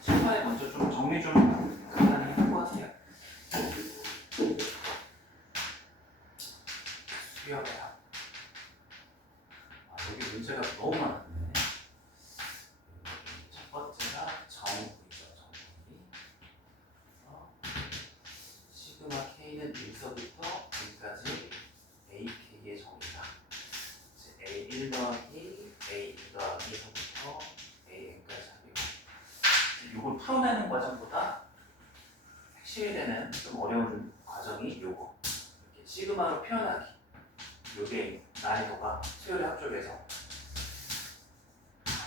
칠판에 먼저 좀 정리 좀 간단히 하고 하세요. 수열해야. 여기 문제가 너무 많았네. 첫 번째가 정의죠. 시그마 K는 1서부터 N까지 AK의 정의다. A1 더하기 A2 더하기 1서부터 AN까지 합니다. 이걸 풀어내는 과정보다 핵심이 되는 좀 어려운 과정이 요거. 이렇게 시그마로 표현하기. 요게 난이도가 수열의 합쪽에서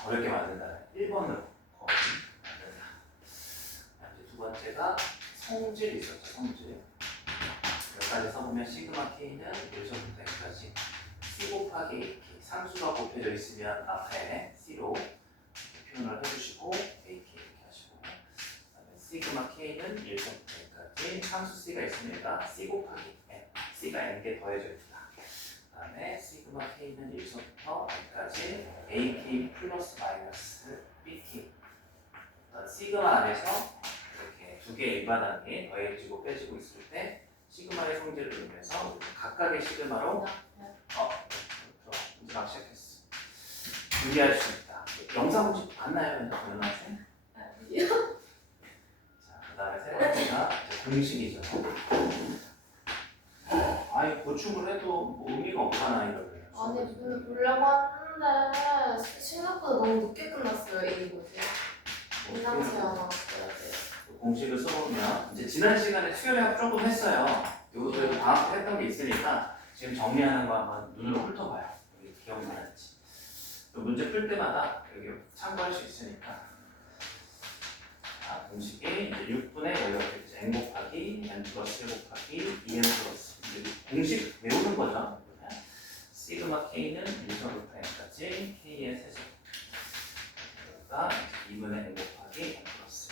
어렵게 만든다. 1번으로 거의 만든다. 이제 두 번째가 성질이 있었죠. 성질. 여기까지 써보면 시그마 K는 1서부터 N까지 C 곱하기 K. 상수가 곱해져 있으면 앞에 C로 표현을 해주시고 AK 이렇게 하시고, 그다음에 시그마 K는 1서부터 N까지 상수 C가 있으니까 C 곱하기 N. C가 N개 더해져 있다. 그다음에 시그마 K는 1서부터 N까지 AK 플러스 마이너스 BK. 시그마 안에서 이렇게 두 개의 일반항이 더해지고 빼지고 있을 때 시그마의 성질을 이용해서 각각의 시그마로 이제 막 시작했어. 준비할 수 있다. 영상 혹시 봤나요, 동영상? 아니요. 자, 그다음에 세 번째가 공식이죠. 아니 보충을 해도 뭐 의미가 없잖아 이러면. 아니 보려고 하는데 생각보다 너무 늦게 끝났어요 이 뭐지? 인상시 안 나왔어요. 공식을 써보면 이제 지난 시간에 수열의 합 조금 했어요. 이것도 그래도 다음 때 했던 게 있으니까 지금 정리하는 거 한번 눈으로 훑어봐요. 여기 기억나는지. 또 문제 풀 때마다 여기 참고할 수 있으니까. 자, 공식이 이제 6분의 이렇게 n 곱하기 n 플러스 1 곱하기 2n 플러스 이제 공식 외우는 거죠. 시그마 K는 1서부터 n까지 K의 세제곱가 2분의 n 곱하기 n 플러스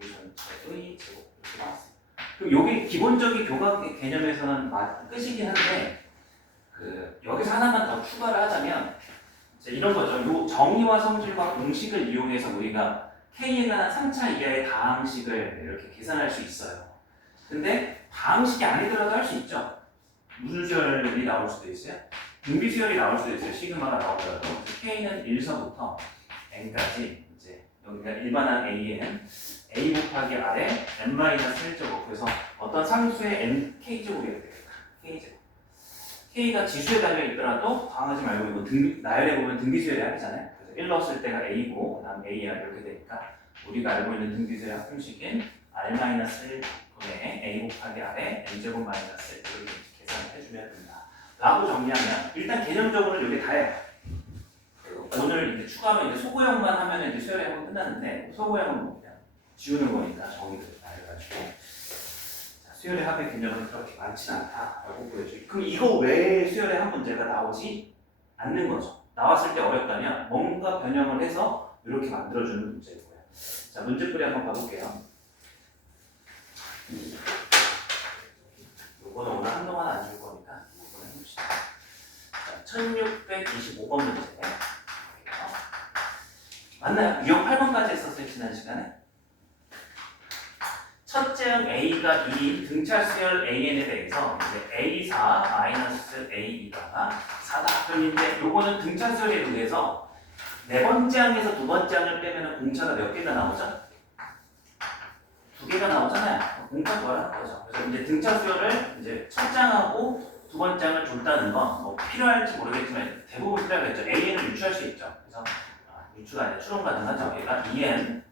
1 전체의 제곱 이렇게 나왔습니다. 그럼 요게 기본적인 교각 개념에서는 끝이긴 한데 여기서 하나만 더 추가를 하자면 이제 이런 거죠. 요 정의와 성질과 공식을 이용해서 우리가 K에 관한 3차 이하의 다항식을 이렇게 계산할 수 있어요. 근데 다항식이 아니더라도 할 수 있죠. 무슨 수열이 나올 수도 있어요? 등비 수열이 나올 수도 있어요. 시그마가 나오더라도 K는 1서부터 N까지 이제 여기가 일반항 A에는 A 곱하기 R에 N-1제곱 그래서 어떤 상수의 N K제곱이 되겠다. K제곱. K가 지수에 달려 있더라도 당하지 말고 이거 나열해 보면 등비 수열이 합이잖아요. 그래서 1 넣었을 때가 A고 그다음 A야 이렇게 되니까 우리가 알고 있는 등비 수열의 합분식인 R-1분의 A 곱하기 R에 N제곱 마이너스 이렇게 계산을 해주면 된다. 라고 정리하면 일단 개념적으로는 여기 다 해요. 오늘 이제 추가로 이제 소고형만 하면 이제 수열의 합은 끝났는데 소고형은 뭐 그냥 지우는 거니까 정의를 다 해가지고 수열의 합의 개념은 그렇게 많지는 않다라고 보여줘요. 그럼 이거 외에 수열의 합 문제가 나오지 않는 거죠. 나왔을 때 어렵다면 뭔가 변형을 해서 이렇게 만들어주는 문제고요. 자, 문제풀이 한번 봐볼게요. 요거는 오늘 한동안 안 줄 거니까 이번에 해봅시다. 자, 1625번 문제. 맞나요? 유형 8번까지 했었어요, 지난 시간에? 첫째항 A가 2인 등차 수열 AN에 대해서 이제 A4-A2가 4다. 그럼 이제 요거는 등차 수열에 의해서 네 번째 항에서 두 번째 항을 빼면 공차가 몇 개가 나오죠? 2개가 나오잖아요. 공차 구하라는 거죠. 그래서 이제 등차 수열을 이제 첫 장하고 두 번째 항을 줬다는 건 뭐 필요할지 모르겠지만 대부분 필요하겠죠. AN을 유추할 수 있죠. 그래서 유추가 아니라 추론 가능하죠. 얘가 2n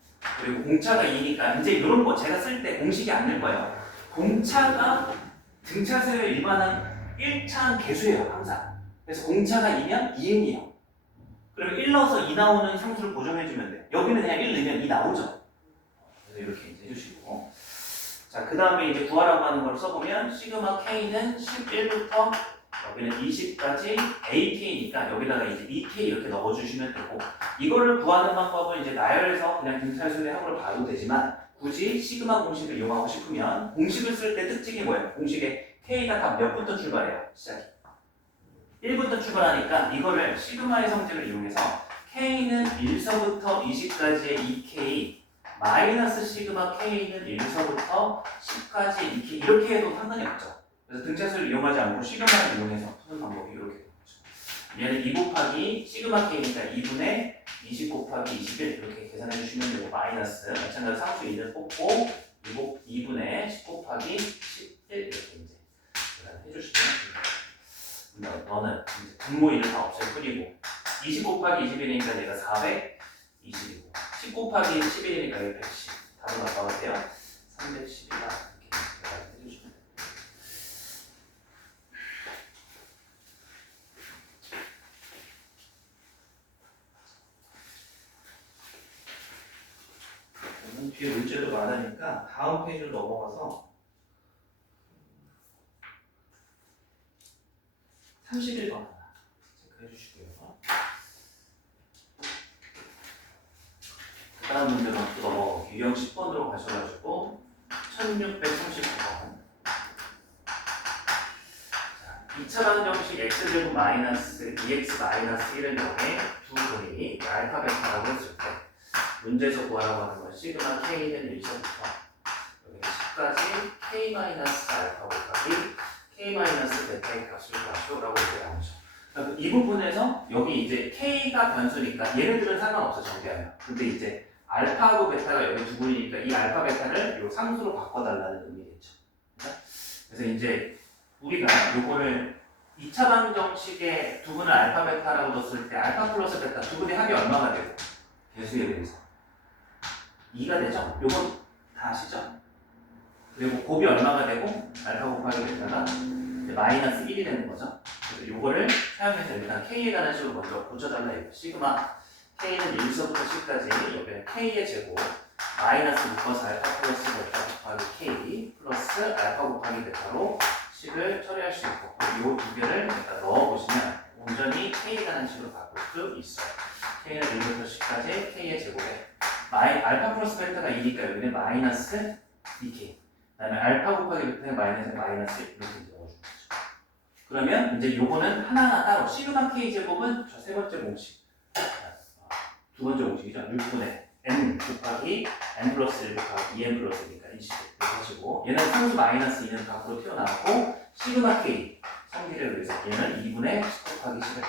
그리고 공차가 2니까 이제 이런 거 제가 쓸 때 공식이 안 될 거예요. 공차가 등차 수열 일반항 1차항 개수예요. 항상. 그래서 공차가 2면 2n이에요. 그러면 1 넣어서 2 나오는 상수를 고정해주면 돼. 여기는 그냥 1 넣으면 2 나오죠. 그래서 이렇게 이제 해주시고 자, 그 다음에 이제 구하라고 하는 걸 써보면 시그마 K는 11부터 여기는 20까지 AK니까 여기다가 이제 EK 이렇게 넣어주시면 되고 이거를 구하는 방법은 이제 나열해서 그냥 등차수열의 합으로 봐도 되지만 굳이 시그마 공식을 이용하고 싶으면 공식을 쓸 때 특징이 뭐예요? 공식에 K가 다 몇부터 출발해요? 시작이 1부터 출발하니까 이거를 시그마의 성질을 이용해서 K는 1서부터 20까지의 EK 마이너스 시그마 K는 1서부터 10까지 이렇게 해도 상관이 없죠. 그래서 등차수를 이용하지 않고 시그마를 이용해서 푸는 방법이 이렇게 되는 거죠. 얘는 2 곱하기 시그마 K니까 2분의 20 곱하기 21 이렇게 계산해 주시면 되고 마이너스 마찬가지로 상수 2를 뽑고 2분의 10 곱하기 11 이렇게 이제 계산해 주시면 됩니다. 너는 이제 분모 1을 다 없앨 뿐이고 20 곱하기 21이니까 얘가 420이고 10 곱하기 11이니까 얘가 110 답은 얼마가 돼요? 310이다 이렇게 계산해 주시면 됩니다. 뒤에 문제도 많으니까 다음 페이지로 넘어가서 31번 하나 체크해 주시고요. 그 다음 문제로 또 넘어가고 유형 10번으로 가셔가지고 1639번 2차 방정식 x제곱 마이너스 2x 마이너스 1을 이용해 두 분이 알파 베타라고 했을 때 문제에서 구하라고 하는 건 시그마 k는 1서부터 여기 10까지 k 마이너스 알파 곱하기 k 마이너스 베타의 값을 구하시오라고 이렇게 나오죠. 그러니까 이 부분에서 여기 이제 k가 변수니까 얘네들은 상관없어 정비하면. 근데 이제 알파하고 베타가 여기 두 분이니까 이 알파 베타를 요 상수로 바꿔달라는 의미겠죠. 그래서 이제 우리가 요거를 2차 방정식에 두 분을 알파 베타라고 뒀을 때 알파 플러스 베타 두 분의 합이 얼마가 되고 개수에 대해서 2가 되죠? 요건 다 아시죠? 그리고 곱이 얼마가 되고 알파 곱하기 베타가 마이너스 1이 되는 거죠. 그래서 요거를 사용해서 일단 k에 관한 식으로 먼저 고쳐달라 이거. 시그마 k는 1서부터 10까지 여기는 k의 제곱 마이너스 묶어서 알파 플러스 베타 곱하기 k 플러스 알파 곱하기 베타로 식을 처리할 수 있고 이 두 개를 일단 넣어보시면 온전히 k에 관한 식으로 바꿀 수 있어요. k는 1부터 10까지 k의 제곱에 알파 플러스 베타가 2니까 여기는 마이너스 2k 그 다음에 알파 곱하기 베타가 마이너스 1 이렇게 넣어주는 거죠. 그러면 이제 요거는 하나하나 따로 시그마 k 제곱은 저 세 번째 공식 두 번째 공식이죠. 6분의 n 곱하기 n 플러스 1 곱하기 2n 플러스 1이니까 이 식으로 하시고 얘는 상수 마이너스 2는 밖으로 튀어나오고 시그마 k 성질에 의해서 얘는 2분의 10 곱하기 11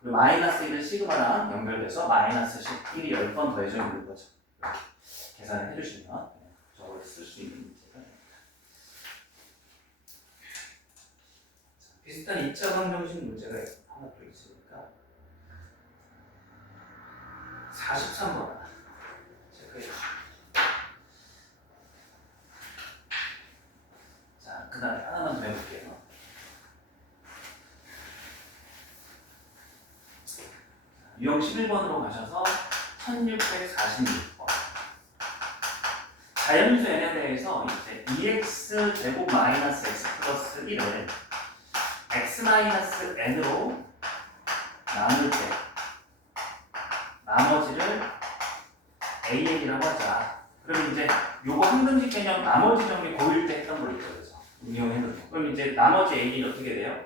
그리고 마이너스 1은 시그마랑 연결돼서 마이너스 11이 10번 더해져 있는 거죠. 이렇게 계산을 해주시면 저걸 쓸 수 있는 문제가 비슷한 2차 방정식 문제가 하나 더 있으니까 43번 체크해 주시죠. 자, 그 다음에 하나만 더 해볼게요. 유형 11번으로 가셔서 1646번 자연수 n에 대해서 이제 2x 제곱 마이너스 x 플러스 1을 x 마이너스 n으로 나눌 때 나머지를 AN이라고 하자. 그럼 이제 요거 항등식 개념 나머지 정리 고1 때 했던 거 있죠. 그래서 응용해놓고. 그럼 이제 나머지 AN이 어떻게 돼요?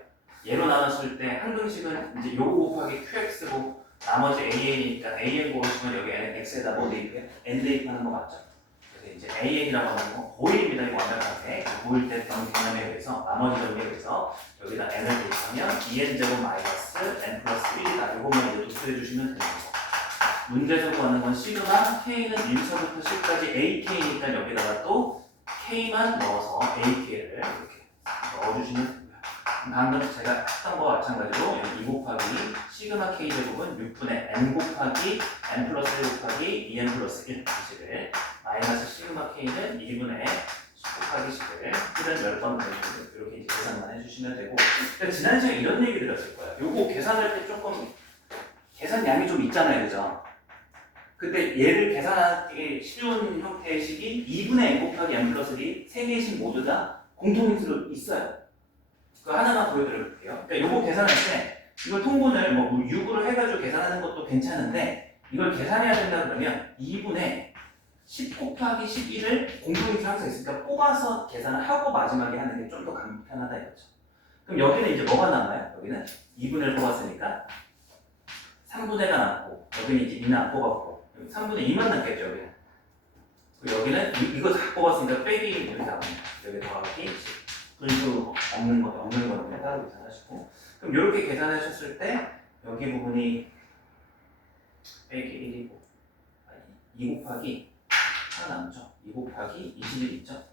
얘로 나눴을 때 항등식은 이제 요거 곱하기 QX고 나머지 AN이니까 AN 고르시면 여기 X에다 뭐 대입해요? N 대입하는 거 맞죠? 그래서 이제 AN이라고 하는 거 고1입니다. 이거 완벽하게 고1 때 했던 개념에 의해서 나머지 정리에 의해서 여기다 N을 대입하면 2N제곱 마이너스 N 플러스 1이다. 요거만 이제 도출해 주시면 되는 거고 문제에서 구하는 건 시그마 K는 1서부터 10까지 AK니까 여기다가 또 K만 넣어서 AK를 이렇게 넣어주시면 됩니다. 방금 제가 했던 거와 마찬가지로 2 곱하기 시그마 K 제곱은 6분의 N 곱하기 N 플러스 1 곱하기 2N 플러스 1 식을 마이너스 시그마 K는 2분의 10 곱하기 10을 1은 10번 되는 이렇게 이제 계산만 해주시면 되고 그러니까 지난 시간에 이런 얘기 들었을 거예요. 요거 계산할 때 조금 계산량이 좀 있잖아요. 그죠? 그때 얘를 계산하기 쉬운 형태의 식이 2분의 n 곱하기 n 플러스 1이 3개의 식 모두 다 공통인수로 있어요. 그거 하나만 보여드릴게요. 그러니까 요거 계산할 때 이걸 통분을 뭐 6으로 해가지고 계산하는 것도 괜찮은데 이걸 계산해야 된다 그러면 2분의 10 곱하기 11을 공통인수 항상 있으니까 뽑아서 계산을 하고 마지막에 하는 게 좀 더 간편하다 이거죠. 그럼 여기는 이제 뭐가 남아요? 여기는 2분의 1 뽑았으니까 3분의 1가 남고 여기는 이제 2는 안 뽑았고 3분의 2만 남겠죠. 여기는 여기는 이거 다 뽑았으니까 빼기 이렇게 나옵니다. 여기 더하기 10. 분수 없는 거는 따로 계산하시고. 그럼 이렇게 계산하셨을 때 여기 부분이 빼기 1이고 2 곱하기 하나 남죠. 2 곱하기 21 있죠. 이렇게.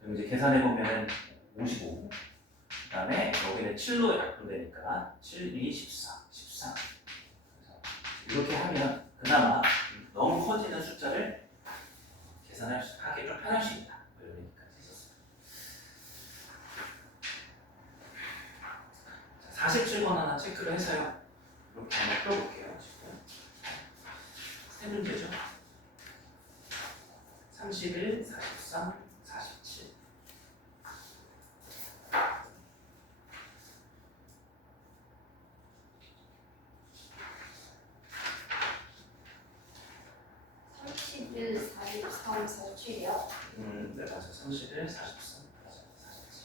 그럼 이제 계산해 보면은 55. 그다음에 여기는 7로 약분되니까 7, 2, 14, 14. 그래서 이렇게 하면 그나마 너무 커지는 숫자를 계산하기 좀 편할 수 있다. 이런 얘기까지 했었어요. 47번 하나 체크를 해서요. 이렇게 한번 풀어볼게요. 지금 세 문제죠. 31, 43, 47. (31, 43, 47이요? 네, 맞아요. 31, 43, 맞아요. 47.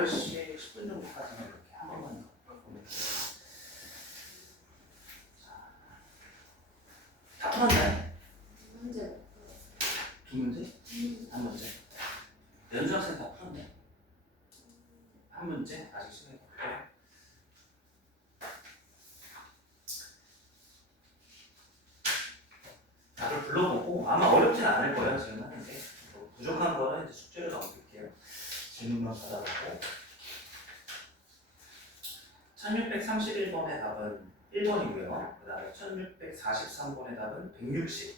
8시 10분 정도까지는 이렇게 한 번만 더 보면 돼요. 다 풀었나요? 문제 두 문제? 한 문제? 연수학생 다 풀었네. 한 문제? 아직 시간이 없고요. 다들 불러보고 아마 어렵진 않을 거예요. 지금 하는데 뭐 부족한 거는 이제 숙제를 넘길게요. 질문만 받아보고 1631번의 답은 1번이고요. 그 다음에 1643번의 답은 160.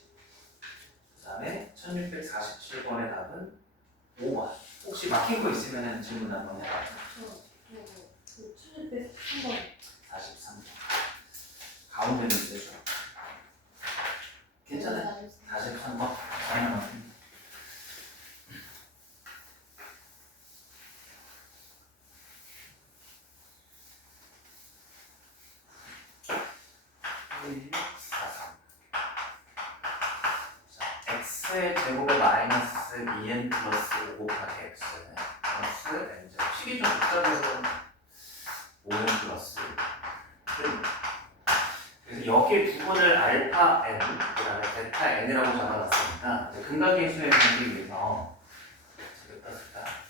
그 다음에 1647번의 답은 5번. 혹시 막힌 거 있으면 질문 한번 해봐요. 703번 43번. 가운데 문제죠. 괜찮아요? 43번. 잘 나왔습니다. x의 제곱에 마이너스 2n 플러스 5 곱하기 x 플러스 n 제곱. 식이 좀 복잡해서 5n 플러스 1. 그래서 여기에 부분을 알파 n, 그 다음에 베타 n이라고 잡아놨으니까 근각의 수에 가기 위해서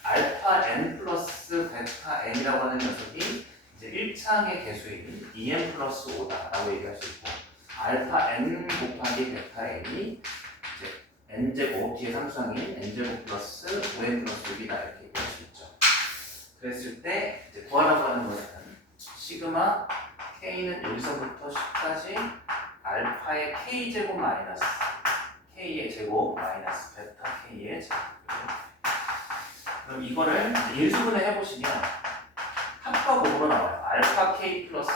알파 n 플러스 베타 n이라고 하는 녀석이 이제 1차항의 개수인 2n 플러스 5다라고 얘기할 수 있고, 알파 n 곱하기 베타 n이 이제 n제곱, 뒤에 상수항인 n제곱 플러스 5n 플러스 6이다 이렇게 얘기할 수 있죠. 그랬을 때 이제 구하라고 하는 것은 시그마 k는 1서부터 10까지 알파의 k제곱 마이너스 k의 제곱 마이너스 베타 k의 제곱. 그럼 이거를 일수분해 해보시면 합과 곱으로 나와요. 알파 k 플러스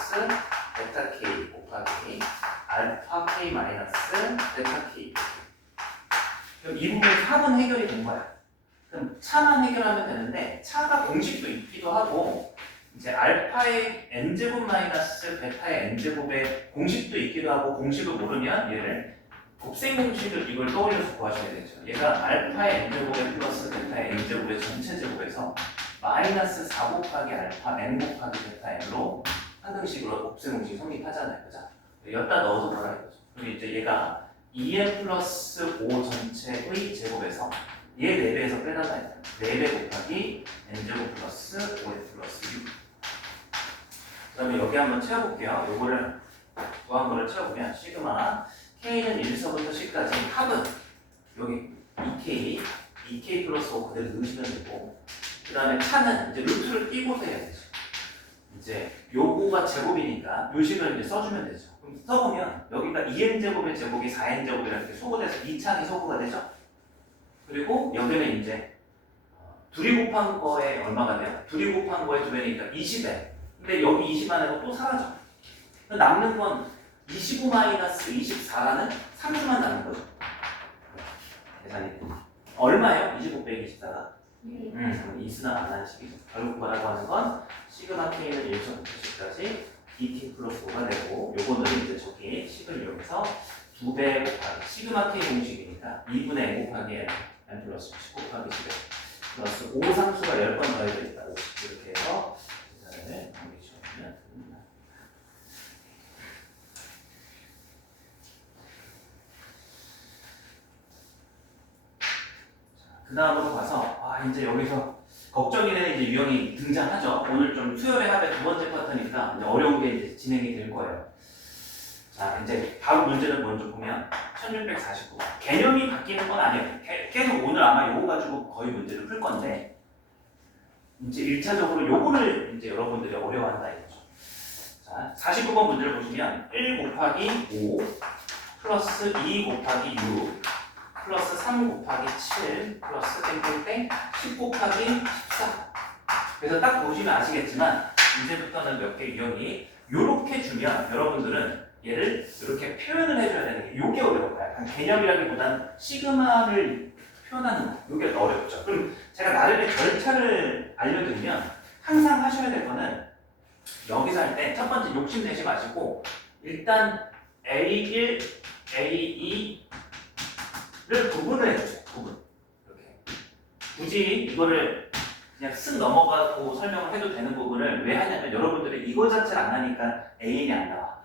베타 k 곱하기 알파 k 마이너스 베타 k. 그럼 이 부분이 합은 해결이 된 거야. 그럼 차만 해결하면 되는데 차가 공식도 있기도 하고 이제 알파의 n제곱 마이너스 베타의 n제곱의 공식도 있기도 하고, 공식을 모르면 얘를 곱셈 공식을 이걸 떠올려서 구하셔야 되죠. 얘가 알파의 n제곱의 플러스 베타의 n제곱의 전체 제곱에서 마이너스 4 곱하기 알파 n 곱하기 베타 n로 한등식으로 곱셈 공식이 성립하잖아요. 그죠? 여기다 넣어서 보라 이거죠. 그리고 이제 얘가 2n 플러스 5 전체의 제곱에서 얘 4배에서 빼달라 했잖아요. 4배 곱하기 n제곱 플러스 5n 플러스 6. 그러면 여기 한번 채워볼게요. 요거를 구한 거를 채워보면 시그마 k는 1서부터 10까지 합은 여기 2k 플러스 5 그대로 넣으시면 되고, 그 다음에 차는 이제 루트를 띄고서 해야 되죠. 이제 요거가 제곱이니까 요식을 이제 써주면 되죠. 그럼 써보면 여기가 2n제곱의 제곱이 4n제곱이라고 이렇게 소거돼서 2차항이 소거가 되죠. 그리고 여기는 이제 둘이 곱한 거에 얼마가 돼요? 둘이 곱한 거에 2배니까 20에. 근데 여기 20 안에서 또 사라져. 남는 건 25-24라는 상수만 남는 거죠. 계산이 얼마예요? 25 빼기 24가? 이수나 안 하는 식이죠. 결국 뭐라고 하는 건 시그마 k는 1서부터 10까지 2k 플러스 5가 되고, 요거는 이제 저기 식을 이용해서 2배 곱하기 시그마 k 공식이니까 2분의 n 곱하기 n 플러스 10 곱하기 10 플러스 5 상수가 10번 더해져 있다. 50 이렇게 해서 계산을 정리시키면 됩니다. 그 다음으로 가서 이제 여기서 걱정이 되는 이제 유형이 등장하죠. 오늘 좀 수열의 합의 두 번째 파트니까 이제 어려운 게 이제 진행이 될 거예요. 자, 이제 바로 문제를 먼저 보면 1649. 개념이 바뀌는 건 아니에요. 계속 오늘 아마 요거 가지고 거의 문제를 풀 건데, 이제 1차적으로 요거를 이제 여러분들이 어려워한다 이거죠. 자, 49번 문제를 보시면 1 곱하기 5 플러스 2 곱하기 6 플러스 3 곱하기 7 플러스 땡땡땡 10 곱하기 14. 그래서 딱 보시면 아시겠지만 이제부터는 몇 개 유형이 요렇게 주면 여러분들은 얘를 이렇게 표현을 해줘야 되는 게 요게 어려워요. 약간 개념이라기보다는 시그마를 표현하는 거. 요게 어렵죠. 그럼 제가 나름의 절차를 알려드리면 항상 하셔야 될 거는 여기서 할 때 첫 번째 욕심 내지 마시고 일단 A1, A2를 구분을 해주세요. 구분. 이렇게. 굳이 이거를 그냥 쓱 넘어가고 설명을 해도 되는 부분을 왜 하냐면 여러분들이 이거 자체를 안 하니까 AN이 안 나와.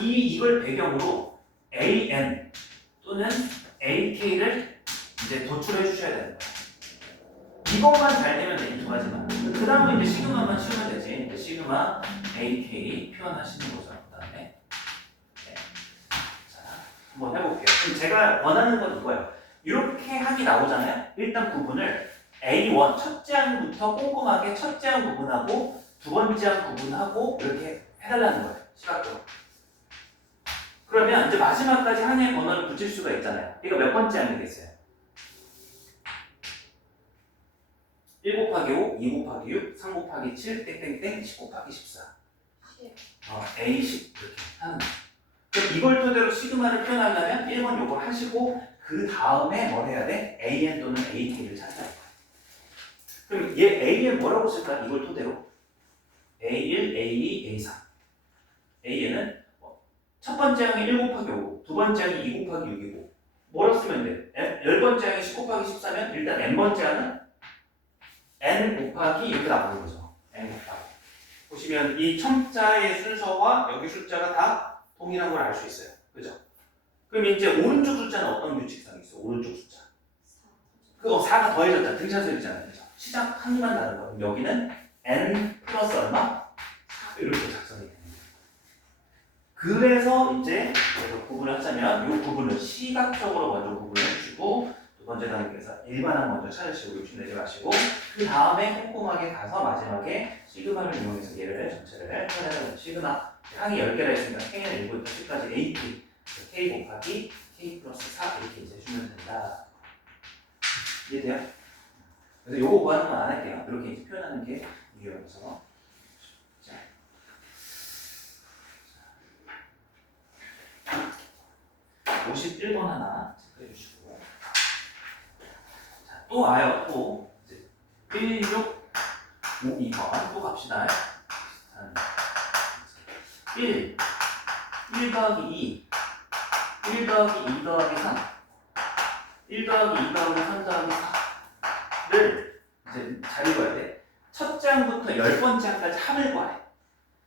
이걸 배경으로 AN 또는 AK를 이제 도출해 주셔야 되는 거예요. 이것만 잘 되면 돼, 이 두 가지만. 그 다음에 이제 시그마만 치우면 되지. 이제 시그마 AK 표현하시는 거죠. 그 다음에. 네. 자, 한번 해볼게요. 그럼 제가 원하는 건 이거예요. 이렇게 합이 나오잖아요. 일단 구분을 A1 첫째 항부터 꼼꼼하게 첫째 항 구분하고 두 번째 항 구분하고 이렇게 해달라는 거예요. 시각적으로. 그러면 이제 마지막까지 항의 번호를 붙일 수가 있잖아요. 이거 몇 번째 항이겠어요? 1 곱하기 5, 2 곱하기 6, 3 곱하기 7, 땡땡땡, 10 곱하기 14. A10 이렇게 하는 거예요. 그럼 이걸 토대로 시그마를 표현하려면 1번 요걸 하시고 그 다음에 뭘 해야 돼? AN 또는 AK를 찾아야 돼요. 그럼 얘 AN 뭐라고 쓸까? 이걸 토대로 A1, A2, A3. AN은 첫 번째 항이 1 곱하기 5, 두 번째 항이 2 곱하기 6이고 뭐라고 쓰면 돼? 10번째 항이 10 곱하기 14면 일단 n번째 항은 n 곱하기 이렇게 나오는 거죠. n 곱하기. 보시면 이 첨자의 순서와 여기 숫자가 다 동일한 걸 알 수 있어요. 그죠? 그럼 이제 오른쪽 숫자는 어떤 규칙성이 있어? 오른쪽 숫자. 그거 4가 더해졌잖아. 등차수였잖아요. 그죠? 시작 항만 다른 거. 그럼 여기는 n 플러스 얼마? 이렇게 작성이 됩니다. 그래서 이제 구분을 하자면 이 부분을 시각적으로 먼저 구분을 해주시고 두 번째 단계에서 일반항 먼저 찾으시고 욕심내지 마시고 그 다음에 꼼꼼하게 가서 마지막에 시그마를 이용해서 얘를 전체를 표현하는 시그마 항이 10개라 했으니까 K는 1부터 10까지 AP K 곱하기 K 플러스 4 이렇게 이제 해주면 된다. 이해돼요? 그래서 요거 구하는 건 안 할게요. 이렇게 이제 표현하는 게 유효해서. 자. 51번 하나 체크해 주시고. 자, 또 와요. 또 이제 1, 6, 5, 2번 또 갑시다. 1 더하기 2 1 더하기 2 더하기 3 1 더하기 2 더하기 3 더하기 4를 이제 잘 읽어야 돼. 첫째 항부터 10번째 항까지 합을 구해.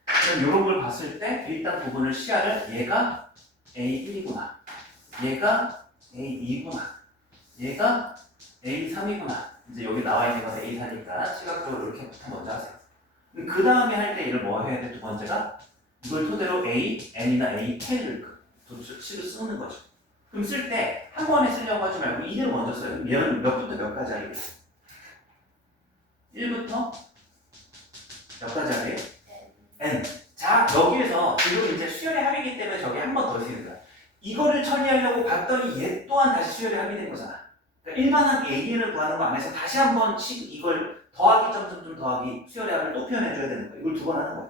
그럼 이런 걸 봤을 때 일단 부분을 시야를 얘가 A1이구나 얘가 A2구나 얘가 A3이구나 이제 여기 나와 있는 건 A4니까 시각적으로 이렇게부터 먼저 하세요. 그 다음에 할 때 이를 뭐 해야 돼? 두 번째가 이걸 토대로 A, N이나 A10을 도식을 쓰는 거죠. 그럼 쓸 때 한 번에 쓰려고 하지 말고 이대로 먼저 써요. 그럼 몇부터 몇까지 하게 돼? 1부터 몇 가지 하게? N. 자, 여기에서 지금 이제 수열의 합이기 때문에 저기 한 번 더 쓰는 거야. 이거를 처리하려고 봤더니 얘 또한 다시 수열의 합이 된 거잖아. 그러니까 일반한 AN을 구하는 거 안에서 다시 한 번씩 이걸 더하기 점점점 더하기 수열의 합을 또 표현해줘야 되는 거야. 이걸 두 번 하는 거야.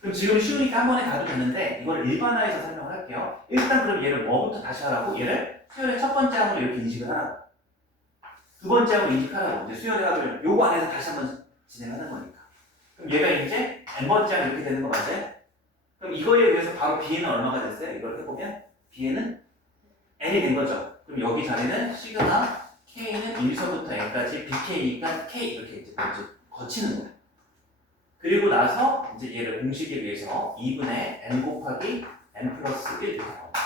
그럼 지금 쉬우니까 한 번에 가도 되는데 이걸 일반화해서 설명을 할게요. 일단 그럼 얘를 뭐부터 다시 하라고? 얘를 수열의 첫 번째 항으로 이렇게 인식을 하라고. 두 번째 항으로 인식하라고. 이제 수열의 합을 요거 안에서 다시 한번 진행하는 거니까. 그럼 얘가 이제 n번째 항 이렇게 되는 거 맞아요? 그럼 이거에 의해서 바로 b는 얼마가 됐어요? 이걸 해보면 b는 n이 된 거죠. 그럼 여기 자리는 시그마 k는 1서부터 n까지 bk니까 k 이렇게 이제 먼저 거치는 거예요. 그리고 나서 이제 얘를 공식에 의해서 2분의 n 곱하기 n 플러스 1 이렇게 나옵니다.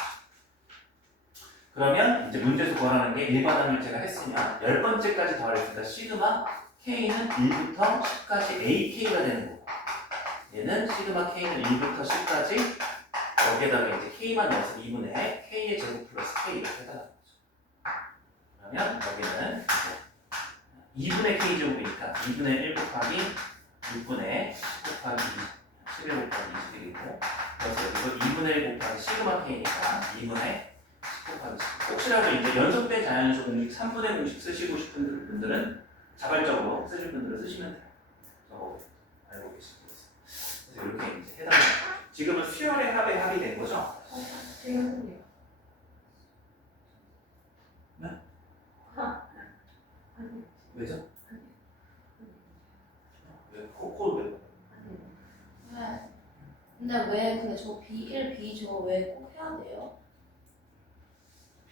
그러면 이제 문제에서 구하라는 게 일반항을 제가 했으면 10번째까지 더하겠습니다. 시그마 k는 1부터 10까지 ak가 되는 거고 얘는 시그마 k는 1부터 10까지 여기에다가 이제 k만 넣어서 2분의 k의 제곱 플러스 k 이렇게 해달라는 거죠. 그러면 여기는 2분의 k 제곱이니까 2분의 1 곱하기 6분의 10 곱하기 11 곱하기 21이고 그래서 여기서 2분의 1 곱하기 시그마 k니까 2분의 10 곱하기 10 혹시라도 이제 연속된 자연수 공식 3분의 공식 쓰시고 싶은 분들은 자발적으로 쓰실 분들은 쓰시면 돼요. 저거 알고 계시고 그래서 이렇게 이제 해당합니다. 지금은 수열의 합의 합이 된 거죠? 지금은요? 네? 왜죠? 왜? 코코 왜? 네. 근데 왜 근데 저 B1, B 저거 왜 꼭 해야 돼요?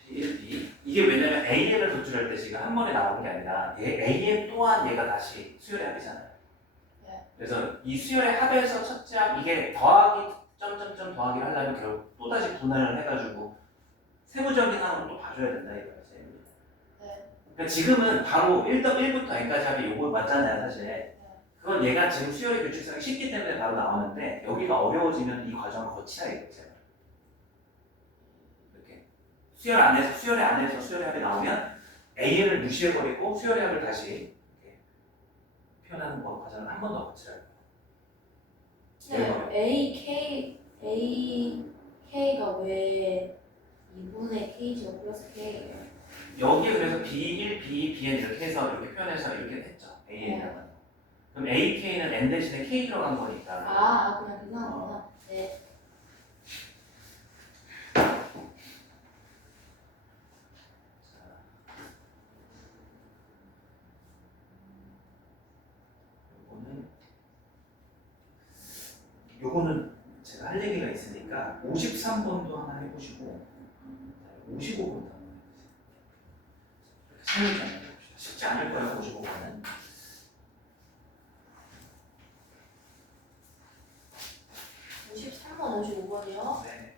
B1, B. 이게 왜냐면 AN을 도출할 때 지금 한 번에 나오는 게 아니라 AN 또한 얘가 다시 수열의 합이잖아요. 네. 그래서 이 수열의 합에서 첫째 합, 이게 더하기 점점점 더하기를 하려면 결국 또 다시 분할을 해가지고 세부적인 합은 또 봐줘야 된다 이거예요. 네. 그러니까 지금은 바로 1부터 n까지 합이 요거 맞잖아요, 사실. 그건 얘가 지금 수열의 규칙성이 쉽기 때문에 바로 나오는데 여기가 어려워지면 이 과정을 거치라 이거죠. 이렇게 수열의 안에서 수열의 합이 나오면 AN을 무시해버리고 수열의 합을 다시 이렇게 표현하는 과정을 한 번 더 거치라. 네. AK가 왜 2분의 K죠? 플러스 K예요? 여기에 그래서 B1, B2, Bn 이렇게 해서 이렇게 표현해서 이렇게 했죠. AN이라고. 그럼 AK는 N 대신에 K 들어간 거니까. 그냥 그거구나. 네. 요거는 제가 할 얘기가 있으니까 53번도 하나 해보시고 55번도 한번 해보세요. 이렇게 생각이 안 해봅시다. 쉽지 않을 거예요, 55번은. 53번, 55번이요? 네.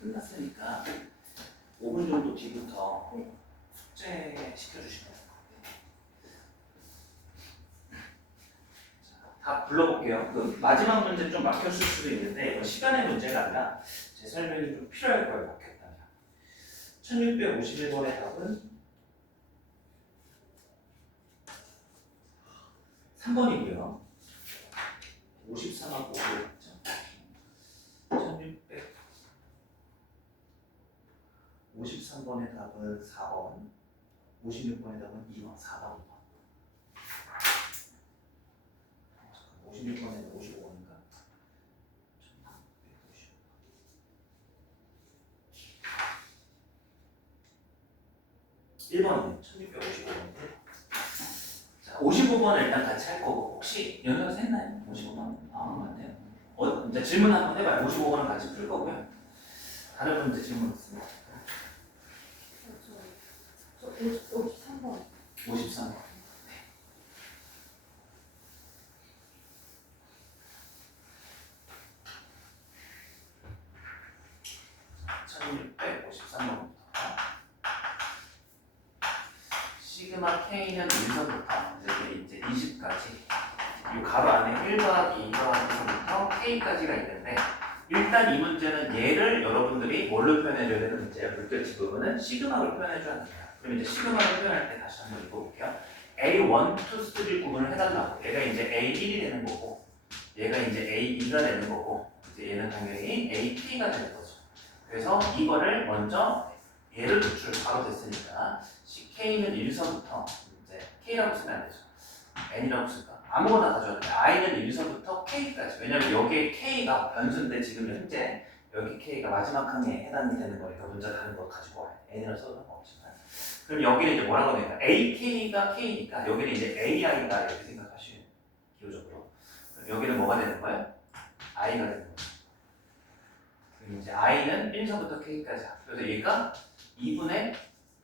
끝났으니까 5분 정도 뒤부터 네. 숙제 시켜주시면 돼요. 다 불러볼게요. 그 마지막 문제 좀 막혔을 수도 있는데 이건 시간의 문제가 아니라 제 설명이 좀 필요할 거예요. 막혔다면. 1651번의 답은 3번이고요. 53하고 5였죠. 1653번의 답은 4번, 56번의 답은 2번, 4번, 2번. 56번에는 55번인가? 1번은 1655번인데 자, 55번을 일단 같이 할 거고 혹시 연습 했나요? 55번? 맞네요. 이제 질문 한번 해봐요. 55번은 같이 풀 거고요. 다른 문제 질문 있습니다. 저 53번. 53번. 1653번부터 시그마 K는 1서부터 이제 20까지 이 가로 안에 1과 2과 2서부터 K까지가 있는데 일단 이 문제는 얘를 여러분들이 뭘로 표현해줘야 되는 문제예요? 물결치 부분은 시그마로 표현해줘야 합니다. 그럼 이제 시그마로 표현할 때 다시 한번 읽어볼게요. A1, 2, 3 구분을 해달라고. 얘가 이제 A1이 되는 거고 얘가 이제 A2가 되는 거고 이제 얘는 당연히 AK가 되는 거죠. 그래서 이거를 먼저 얘를 노출 바로 됐으니까 K는 1서부터 이제 K라고 쓰면 안 되죠. N이라고 쓸까? 아무거나 가져도 돼. I는 1서부터 K까지. 왜냐면 여기에 K가 변수인데 지금 현재 여기 K가 마지막 항에 해당이 되는 거니까 문제 다른 거 가지고 와야 돼. N이라고 써도 상관없지만. 그럼 여기는 이제 뭐라고 되냐? AK가 K니까 여기는 이제 AI가 이렇게 생각하시면 기호적으로. 그럼 여기는 뭐가 되는 거예요? I가 되는 거예요. 그럼 이제 I는 1서부터 K까지. 그래서 얘가 2분의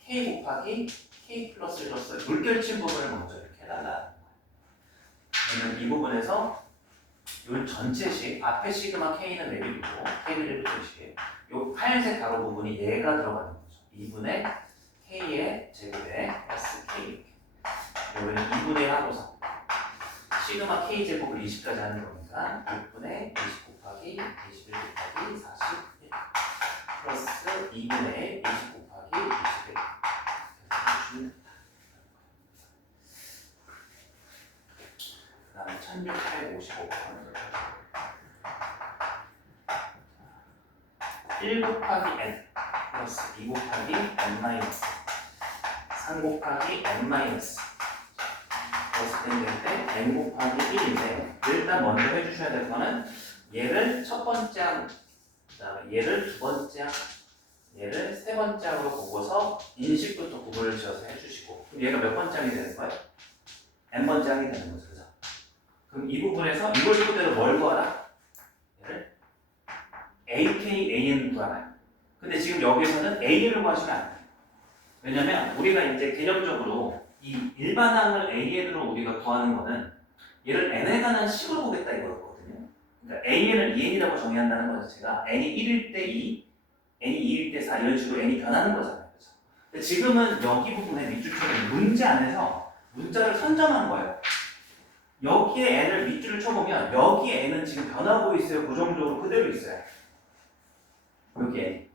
K 곱하기 K 플러스 1로서 물결친 부분을 먼저 이렇게 해달라는 거예요. 그러면 이 부분에서 이 전체식 앞에 시그마 K는 내비두고 K는 1부터씩 이 하얀색 가로 부분이 얘가 들어가는 거죠. 2분의 K의 제곱에 플러스 K 이렇게. 여기는 2분의 하고서 시그마 K 제곱을 20까지 하는 거니까 6분의 20 곱하기 21 곱하기 41 플러스 2분의 20 곱하기 21 그 다음에 1655번 1 곱하기 n 플러스 2 곱하기 n 마이너스 3 곱하기 n 마이너스 플러스 땡될 n 곱하기 1인데 일단 먼저 해주셔야 될 거는 얘를 첫 번째 항, 그다음에 얘를 두 번째 항, 얘를 세 번째 항으로 보고서 인식부터 구분을 지어서 해주시고 그럼 얘가 몇 번째 항이 되는 거예요? n 번째 항이 되는 거죠. 그죠? 그럼 이 부분에서 이걸 토대로 뭘 구하라? 얘를 AKAN 구하나요? 근데 지금 여기서는 AN을 구하시면 안 돼요. 왜냐면 우리가 이제 개념적으로 이 일반항을 AN으로 우리가 구하는 거는 얘를 n에 관한 식으로 보겠다 이거였거든요. 그러니까 AN을 2n이라고 정의한다는 것 자체가 n이 1일 때 2, n이 2일 때 4 이런 식으로 n이 변하는 거잖아요. 그렇죠? 근데 지금은 여기 부분에 밑줄처럼 문제 안에서 문자를 선점한 거예요. 여기에 n을 밑줄을 쳐보면 여기에 n은 지금 변하고 있어요. 고정적으로 그대로 있어요. 여기에 n.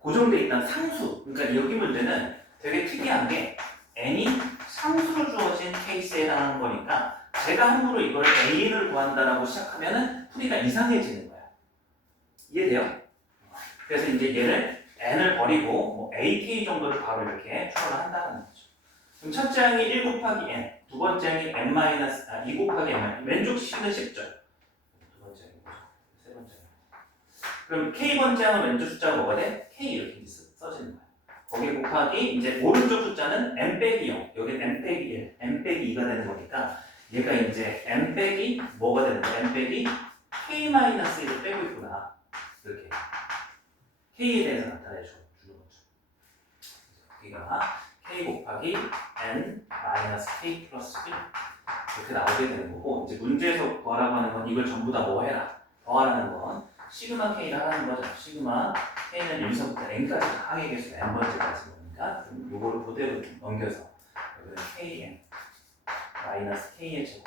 고정돼 있던 상수. 그러니까 여기 문제는 되게 특이한 게 n이 상수로 주어진 케이스에 해당하는 거니까 제가 함부로 이걸 an을 구한다라고 시작하면은 풀이가 이상해지는 거야. 이해돼요? 그래서 이제 얘를 n을 버리고 뭐 ak 정도를 바로 이렇게 추론을 한다는 거죠. 그럼 첫째 항이 1 곱하기 n, 두 번째 항이 n 2 곱하기 n, 왼쪽 식은 10죠. 두 번째 항이 뭐죠? 세 번째 항. 그럼 k번째 항은 왼쪽 숫자가 뭐가 돼? k 이렇게 써지는 거야. 거기 곱하기 이제 오른쪽 숫자는 n 빼기 0, 여기는 n 빼기 1, n 빼기 2가 되는 거니까 얘가 이제 n 빼기 뭐가 되는 거야? n 빼기 k 마이너스 1을 빼고 있구나. 이렇게 k에 대해서 나타내 주는 거죠. 여기가 k 곱하기 n 마이너스 k 플러스 1 이렇게 나오게 되는 거고 이제 문제에서 구하라고 하는 건 이걸 전부 다 뭐 해라? 더하라는 건 시그마 k를 하라는 거죠. 시그마 K는 1서부터 N까지 다 항의 개수가 N번째까지 오니까 요거를 그대로 넘겨서 여기는 Kn 마이너스 K의 제곱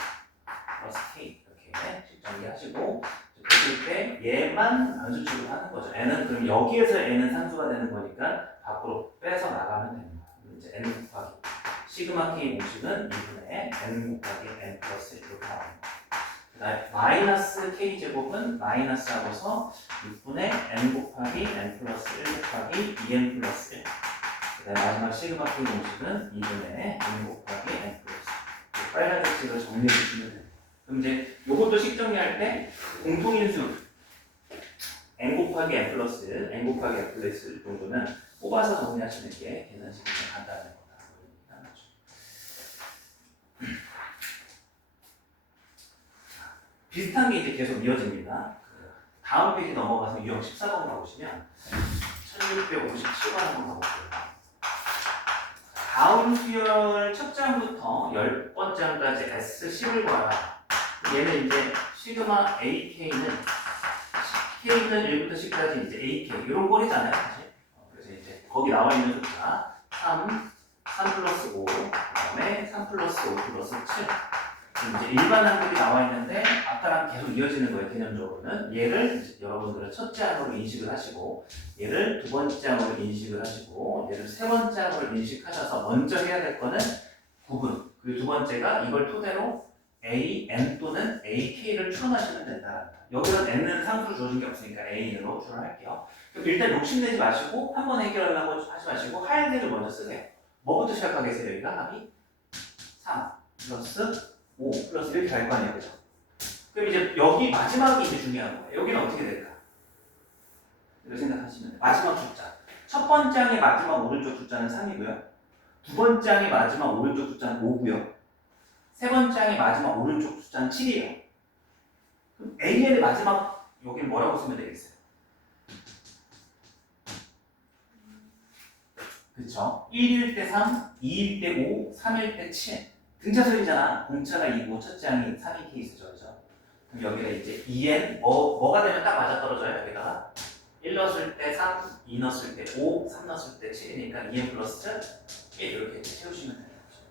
플러스 K 이렇게 식 정리하시고 보실 때 얘만 변수 취급을 하는 거죠. N은 그럼 여기에서 N은 상수가 되는 거니까 밖으로 빼서 나가면 됩니다. 이제 N 곱하기 시그마 K 공식은 2분의 N 곱하기 N 플러스 1 이렇게 나옵니다. 그 다음에 마이너스 K 제곱은 마이너스 하고서 6분의 N 곱하기 N 플러스 1 곱하기 2N 플러스 1. 그 다음에 마지막 시그마 K 공식은 2분의 N 곱하기 N 플러스 1. 빨간 색식으로 정리해 주시면 됩니다. 그럼 이제 요것도 식 정리할 때 공통인수 N 곱하기 N 플러스 N 곱하기 N 플러스 1 정도는 뽑아서 정리하시는 게 계산식이 좀 간단한 거다. 비슷한 게 이제 계속 이어집니다. 다음 페이지 넘어가서 유형 14번 가보시면 1657번 한번 가볼게요. 다음 수열 첫 장부터 10번째 장까지 S10을 구하라. 얘는 이제 시그마 AK는 K는 1부터 10까지 이제 AK 이런 꼴이잖아요, 사실. 그래서 이제 거기 나와 있는 숫자 3 플러스 5, 그다음에 3 플러스 5 플러스 7. 이제 일반 항들이 나와 있는데 아까랑 계속 이어지는 거예요. 개념적으로는 얘를 이제 여러분들은 첫째 항으로 인식을 하시고 얘를 두 번째 항으로 인식을 하시고 얘를 세 번째 항으로 인식하셔서 먼저 해야 될 거는 구분. 그리고 두 번째가 이걸 토대로 A, N 또는 AK를 추론하시면 된다. 여기는 N은 상수로 주어진 게 없으니까 A로 추론할게요. 그럼 일단 욕심내지 마시고 한 번 해결하려고 하지 마시고 하얀색을 먼저 쓰세요. 뭐부터 시작하겠어요? 여기가 합이 3 플러스 5 플러스 이렇게 갈 거 아니에요, 그죠? 그럼 이제 여기 마지막이 이제 중요한 거예요. 여기는 어떻게 될까? 이렇게 생각하시면 돼요. 마지막 숫자. 첫 번째 항의 마지막 오른쪽 숫자는 3이고요. 두 번째 항의 마지막 오른쪽 숫자는 5고요. 세 번째 항의 마지막 오른쪽 숫자는 7이에요. 그럼 AN의 마지막 여기는 뭐라고 쓰면 되겠어요? 그쵸? 1일 때 3, 2일 때 5, 3일 때 7. 등차수이잖아. 공차가 2고 첫째 항이 3인 케이스죠. 그죠? 그럼 여기가 이제 2n 뭐가 되면 딱 맞아떨어져요. 여기다가 1 넣었을 때 3, 2 넣었을 때 5, 3 넣었을 때 7이니까 2n 플러스 1 이렇게 채우시면 되는 거죠.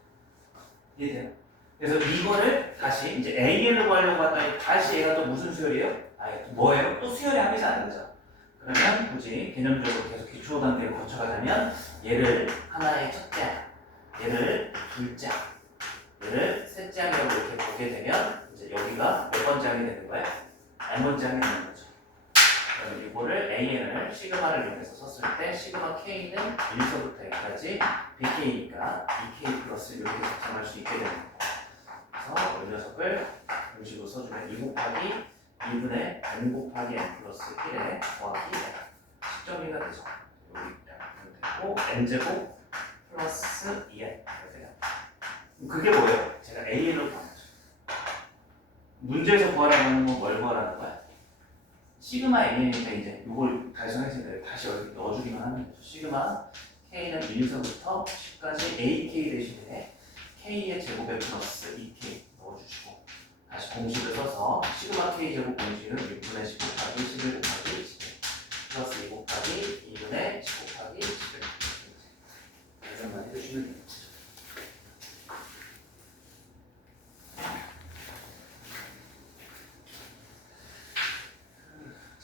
이해돼요? 그래서 이거를 다시 이제 AN을 구하려고 했더니 다시 얘가 또 무슨 수열이에요? 뭐예요? 또 수열의 합이잖아요. 그죠? 그러면 굳이 개념적으로 계속 기초 단계를 거쳐가자면 얘를 하나의 첫째 항, 얘를 둘째 항, 얘를 셋째 항이라고 이렇게 보게 되면 이제 여기가 몇 번째 항이 되는 거예요? N번째 항이 되는 거죠. 그러면 이거를 AN을 시그마를 이용해서 썼을 때 시그마 K는 1서부터 N까지 BK니까 2K 플러스 이렇게 작성할 수 있게 되는 거예요. 그래서 이 녀석을 공식으로 써주면 2 곱하기 2분의 N 곱하기 N 플러스 1에 더하기 N 식정리가 되죠. 여기 되고 N제곱 플러스 2N 이렇게 돼요. 그게 뭐예요? 제가 AN으로 구하는 거죠. 문제에서 구하라고 하는 건 뭘 구하라는 거야? 시그마 AN이니까 이제 이걸 달성했으니까 다시 여기 넣어주기만 하면 되죠. 시그마 K는 1서부터 10까지 AK 대신에 K의 제곱에 플러스 2K 넣어주시고 다시 공식을 써서 시그마 K 제곱 공식은 6분의 10 곱하기 11 곱하기 11 플러스 2 곱하기 2분의 10 곱하기 11 계산만 해주시면 됩니다.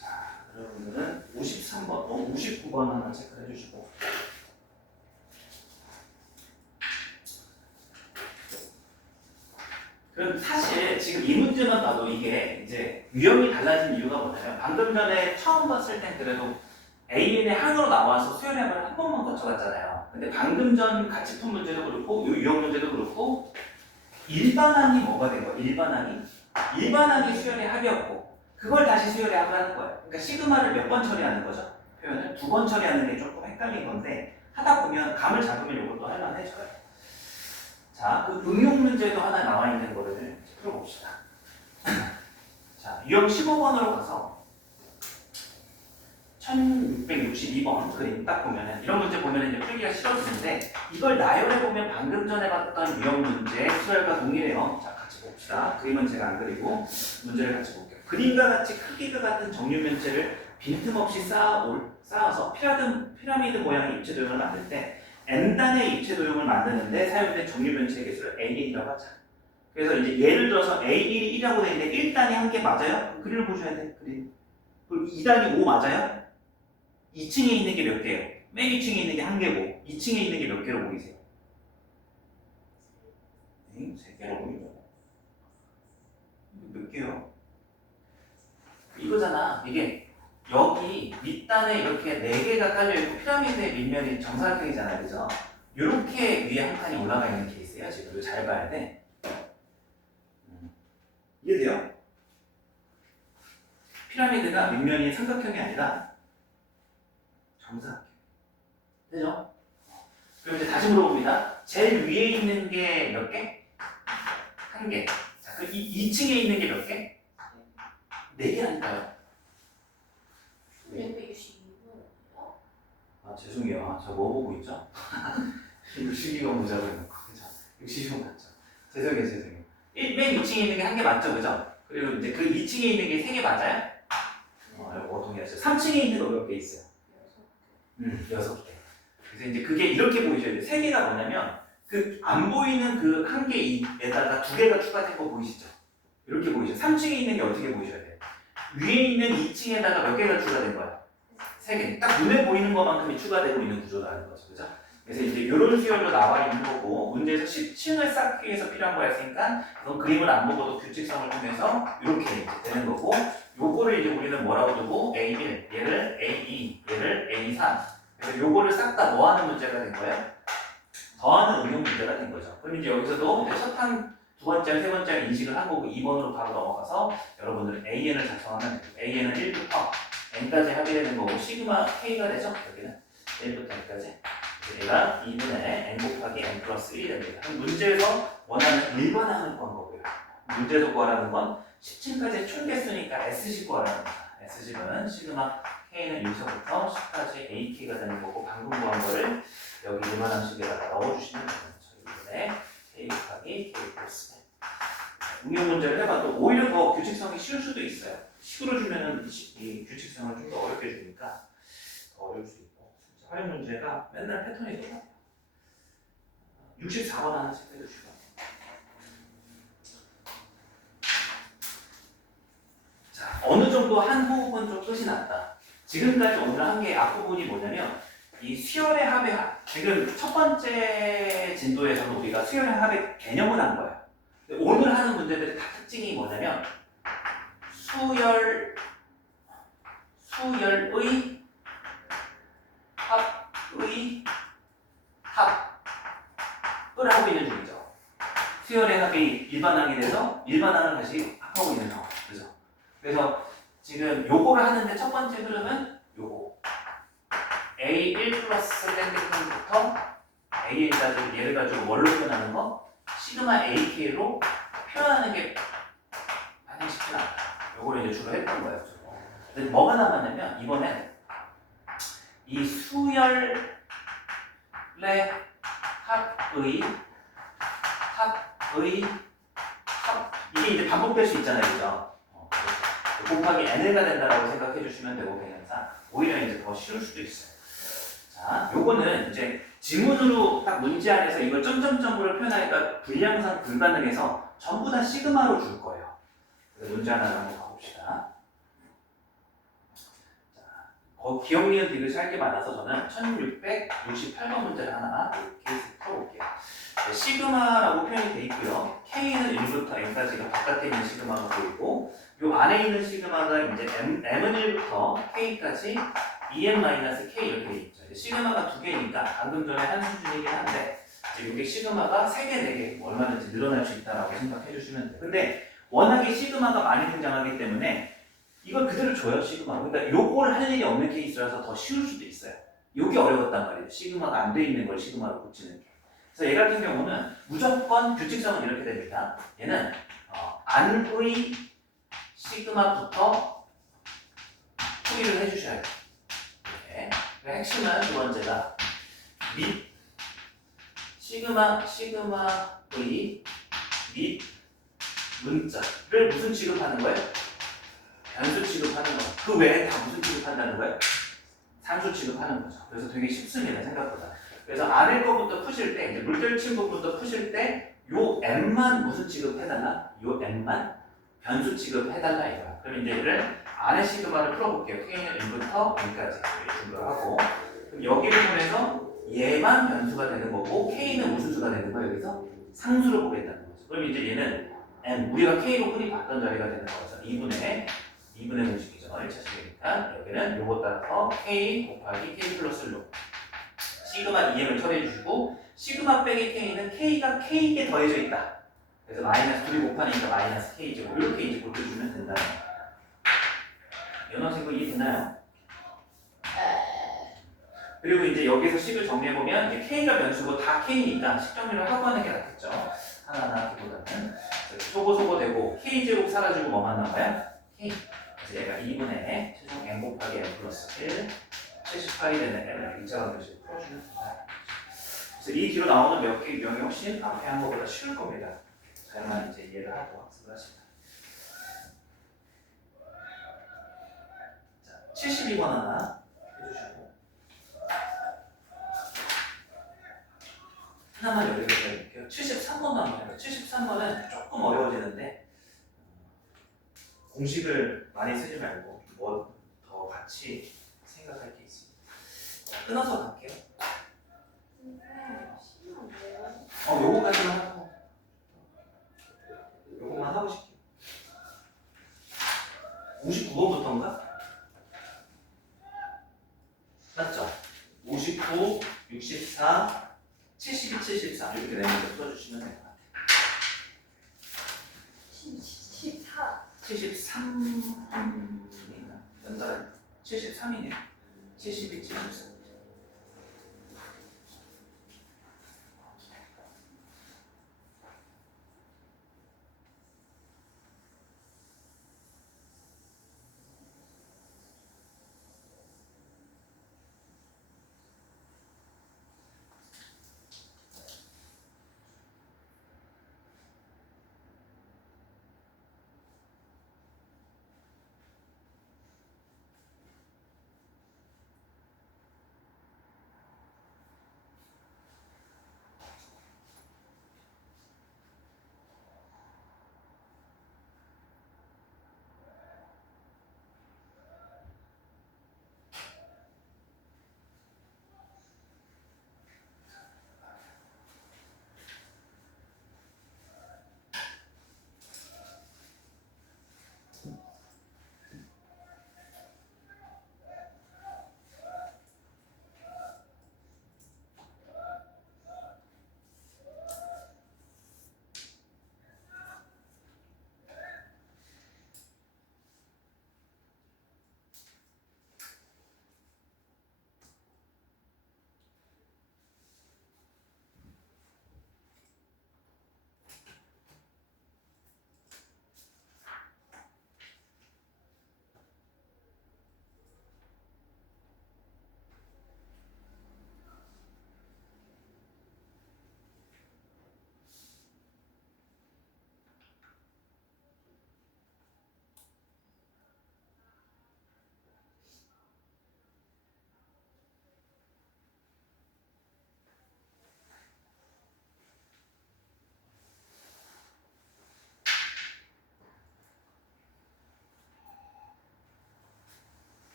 자, 여러분들은 53번, 59번 하나 체크해 주시고 그럼 사실 지금 이 문제만 봐도 이게 이제 유형이 달라진 이유가 뭐냐면 방금 전에 처음 봤을 땐 그래도 AN의 항으로 나와서 수열의 합을 한 번만 거쳐갔잖아요. 근데 방금 전 같이 푼 문제도 그렇고 이 유형 문제도 그렇고 일반항이 뭐가 된 거예요? 일반항이 수열의 합이었고 그걸 다시 수열의 합을 하는 거예요. 그러니까 시그마를 몇 번 처리하는 거죠? 표현을 2번 처리하는 게 조금 헷갈린 건데 하다 보면 감을 잡으면 이것도 할만해져요. 자, 그 응용 문제도 하나 나와 있는 거를 풀어봅시다. 자, 유형 15번으로 가서 1662번 그림 딱 보면은 이런 문제 보면은 이제 풀기가 싫어지는데 이걸 나열해 보면 방금 전에 봤던 유형 문제 수열과 동일해요. 자, 같이 봅시다. 그림은 제가 안 그리고 문제를 같이 볼게요. 그림과 같이 크기가 같은 정유 면체를 빈틈없이 쌓아서 피라미드 모양의 입체 도형을 만들 때 n단의 입체 도형을 만드는데 사용된 정류변체의 개수를 AN이라고 하자. 그래서 이제 예를 들어서 A1이 1이라고 되는데 1단이 한 개 맞아요? 그림을 보셔야 돼. 그림. 그리고 2단이 5 맞아요? 2층에 있는 게 몇 개예요? 맨 2층에 있는 게 한 개고 2층에 있는 게 몇 개로 보이세요? 3개로 보이죠. 몇 개요? 이거잖아. 이게 여기 밑단에 이렇게 4개가 깔려있고 피라미드의 밑면이 정사각형이잖아요. 그죠? 이렇게 위에 한 칸이 올라가 있는 케이스예요. 지금 이거 잘 봐야 돼. 이해돼요? 피라미드가 밑면이 삼각형이 아니라 정사각형. 되죠? 그럼 이제 다시 물어봅니다. 제일 위에 있는 게 몇 개? 1개. 자, 그 2층에 있는 게 몇 개? 4개라니까요. 262분. 아, 죄송해요. 저 뭐 보고 있죠? 62번 보자고 해놓고. 그죠? 62번 맞죠? 죄송해요. 맨 2층에 있는 게 1개 맞죠? 그죠? 그리고 이제 그 2층에 있는 게 3개 맞아요? 이거 동의하죠. 3층에 있는 거 몇 개 있어요? 6개. 그래서 이제 그게 이렇게 보이셔야 돼요. 3개가 뭐냐면 그 안 보이는 그 1개에다가 2개가 추가된 거 보이시죠? 이렇게 보이죠? 3층에 있는 게 어떻게 보이셔야 돼요? 위에 있는 2층에다가 몇 개가 추가된 거야? 3개. 딱 눈에 보이는 것만큼이 추가되고 있는 구조라는 거죠. 그죠? 그래서 이제 이런 수열로 나와 있는 거고 문제에서 10층을 쌓기 위해서 필요한 거였으니까 그건 그림을 안 보고도 규칙성을 통해서 이렇게 이제 되는 거고 요거를 이제 우리는 뭐라고 두고 A1, 얘를 A2, 얘를 A3 그래서 요거를 싹 다 뭐하는 문제가 된 거예요? 더하는 응용 문제가 된 거죠. 그럼 이제 여기서도 이제 첫 한, 두 번째, 세 번째 인식을 하고 2번으로 바로 넘어가서 여러분들은 AN을 작성하면 돼요. AN은 1부터 N까지 하게 되는 거고 시그마 K가 되죠? 여기는 1부터 N까지 얘가 2분의 N 곱하기 N 플러스 1이 됩니다. 그럼 문제에서 원하는 일반항을 구한 거고요. 문제에서 구하라는 건 10층까지 총 개수니까 S식 구하라는 겁니다. S식은 시그마 K는 1서부터 10까지 AK가 되는 거고 방금 구한 거를 여기 일반항식에다가 넣어주시면 됩니다. 이번에 K 곱하기 K 플러스 N 응용 문제를 해봐도 오히려 더 규칙성이 쉬울 수도 있어요. 식으로 주면은 이 규칙성을 좀 더 어렵게 주니까 더 어려울 수 있고 활용 문제가 맨날 패턴이 똑같아요. 64번 하나씩 해주시고 자, 어느 정도 한 호흡은 좀 끝이 났다. 지금까지 오늘 한 게 앞부분이 뭐냐면 이 수열의 합의 지금 첫 번째 진도에서는 우리가 수열의 합의 개념을 한 거예요. 근데 오늘 하는 문제들의 다 특징이 뭐냐면 수열의 합을 하고 있는 중이죠. 수열의 합이 일반항이 돼서 일반항을 다시 합하고 있는 상황. 그죠? 그래서 지금 요거를 하는데 첫 번째 흐름은 요거 A1 플러스 땡땡부터 A1까지 얘를 가지고 뭘로 표현하는 거? 시그마 AK로 표현하는 게 마냥 쉽지 않아요. 요거를 이제 주로 했던 거예요. 주로. 근데 뭐가 남았냐면 이번엔 이 수열의 합의 이게 이제 반복될 수 있잖아요. 그죠? 곱하기 n가 된다라고 생각해 주시면 되고 개념상 오히려 이제 더 쉬울 수도 있어요. 자, 요거는 이제 지문으로 딱 문제 안에서 이걸 점점점으로 표현하니까 분량상 불가능해서 전부 다 시그마로 줄 거예요. 그래서 문제 하나 한번 가봅시다. 자, 기억 니은 디귿이 할 게 많아서 저는 1668번 문제를 하나 케이스 풀어볼게요. 시그마라고 표현이 돼 있고요. K는 1부터 N까지가 바깥에 있는 시그마가 보이고 요 안에 있는 시그마가 이제 M은 1부터 K까지 EM-K 이렇게 돼 있죠. 시그마가 2개니까 방금 전에 한 수준이긴 한데 이제 이게 시그마가 3개, 4개 얼마든지 늘어날 수 있다라고 생각해 주시면 돼요. 근데 워낙에 시그마가 많이 등장하기 때문에 이걸 그대로 줘요, 시그마. 그러니까 요걸 할 일이 없는 케이스라서 더 쉬울 수도 있어요. 요게 어려웠단 말이에요. 시그마가 안 돼 있는 걸 시그마로 고치는 게. 그래서 얘 같은 경우는 무조건 규칙성은 이렇게 됩니다. 얘는 안의 시그마부터 풀이를 해주셔야 돼요. 이렇게. 핵심은 두 번째가 밑 시그마의 밑 문자를 무슨 취급하는 거예요? 변수 취급하는 거. 그 외에 다 무슨 취급한다는 거예요? 산수 취급하는 거죠. 그래서 되게 쉽습니다, 생각보다. 그래서 아래 거부터 푸실 때, 이제 물결 친구부터 푸실 때, 요 m만 무슨 취급해달라? 요 m만 변수 취급해달라 이거야. 그럼 이제 얘를 아래 시그마를 풀어볼게요. k는 n부터 n까지 준비를 하고, 그럼 여기를 통해서 얘만 변수가 되는 거고, k는 무슨 수가 되는 거야, 여기서? 상수를 보겠다는 거죠. 그럼 이제 얘는 m, 우리가 k로 흔히 봤던 자리가 되는 거죠. 2분의 공식이죠. 1차식이니까 여기는 요거 따라서 k 곱하기 k 플러스 로 시그마 2m을 처리해 주시고 시그마 빼기 k는 k가 k에 더해져 있다. 그래서 마이너스 2이 곱하니까 마이너스 k죠. 이렇게 이제 고쳐주면 된다는 거예요. 연원생 거 이해되나요? 그리고 이제 여기서 식을 정리해보면 이제 k가 변수고 다 k니까 식 정리를 하고 하는 게 낫겠죠. 하나하나 하기보다는 소고 되고 k제곱 사라지고 뭐만 남아요? k. 그래서 얘가 2분의 최종 n 곱하기 n 플러스 1 78이 되는 n을 2차 방정식으로 풀어주면 된다. 그래서 이 뒤로 나오는 몇 개 유형이 훨씬 앞에 한 것보다 쉬울 겁니다. 잘만 이제 이해를 하고 학습을 하시면. 자, 72번 하나 해주시고 하나만 여기서 해볼게요. 73번도 한번 해볼게요. 73번은 조금 어려워지는데 공식을 많이 쓰지 말고 뭐 더 같이 생각할 게 있습니다. 자, 끊어서 갈게요. 심한데요? 요거까지만 하고 요거만 하고 싶게요. 59번부터인가? 맞죠? 59, 64, 72, 73 이렇게 내면서 풀어주시면 될 것 같아요. 14. 73인가? 연달아 73이네요. 72, 73.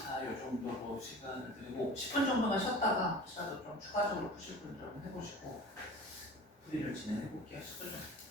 자, 요 정도로 시간을 드리고 10분 정도만 쉬었다가 혹시라도 좀 추가적으로 푸실 분 좀 해보시고 풀이를 진행해 볼게요. 10분 정도.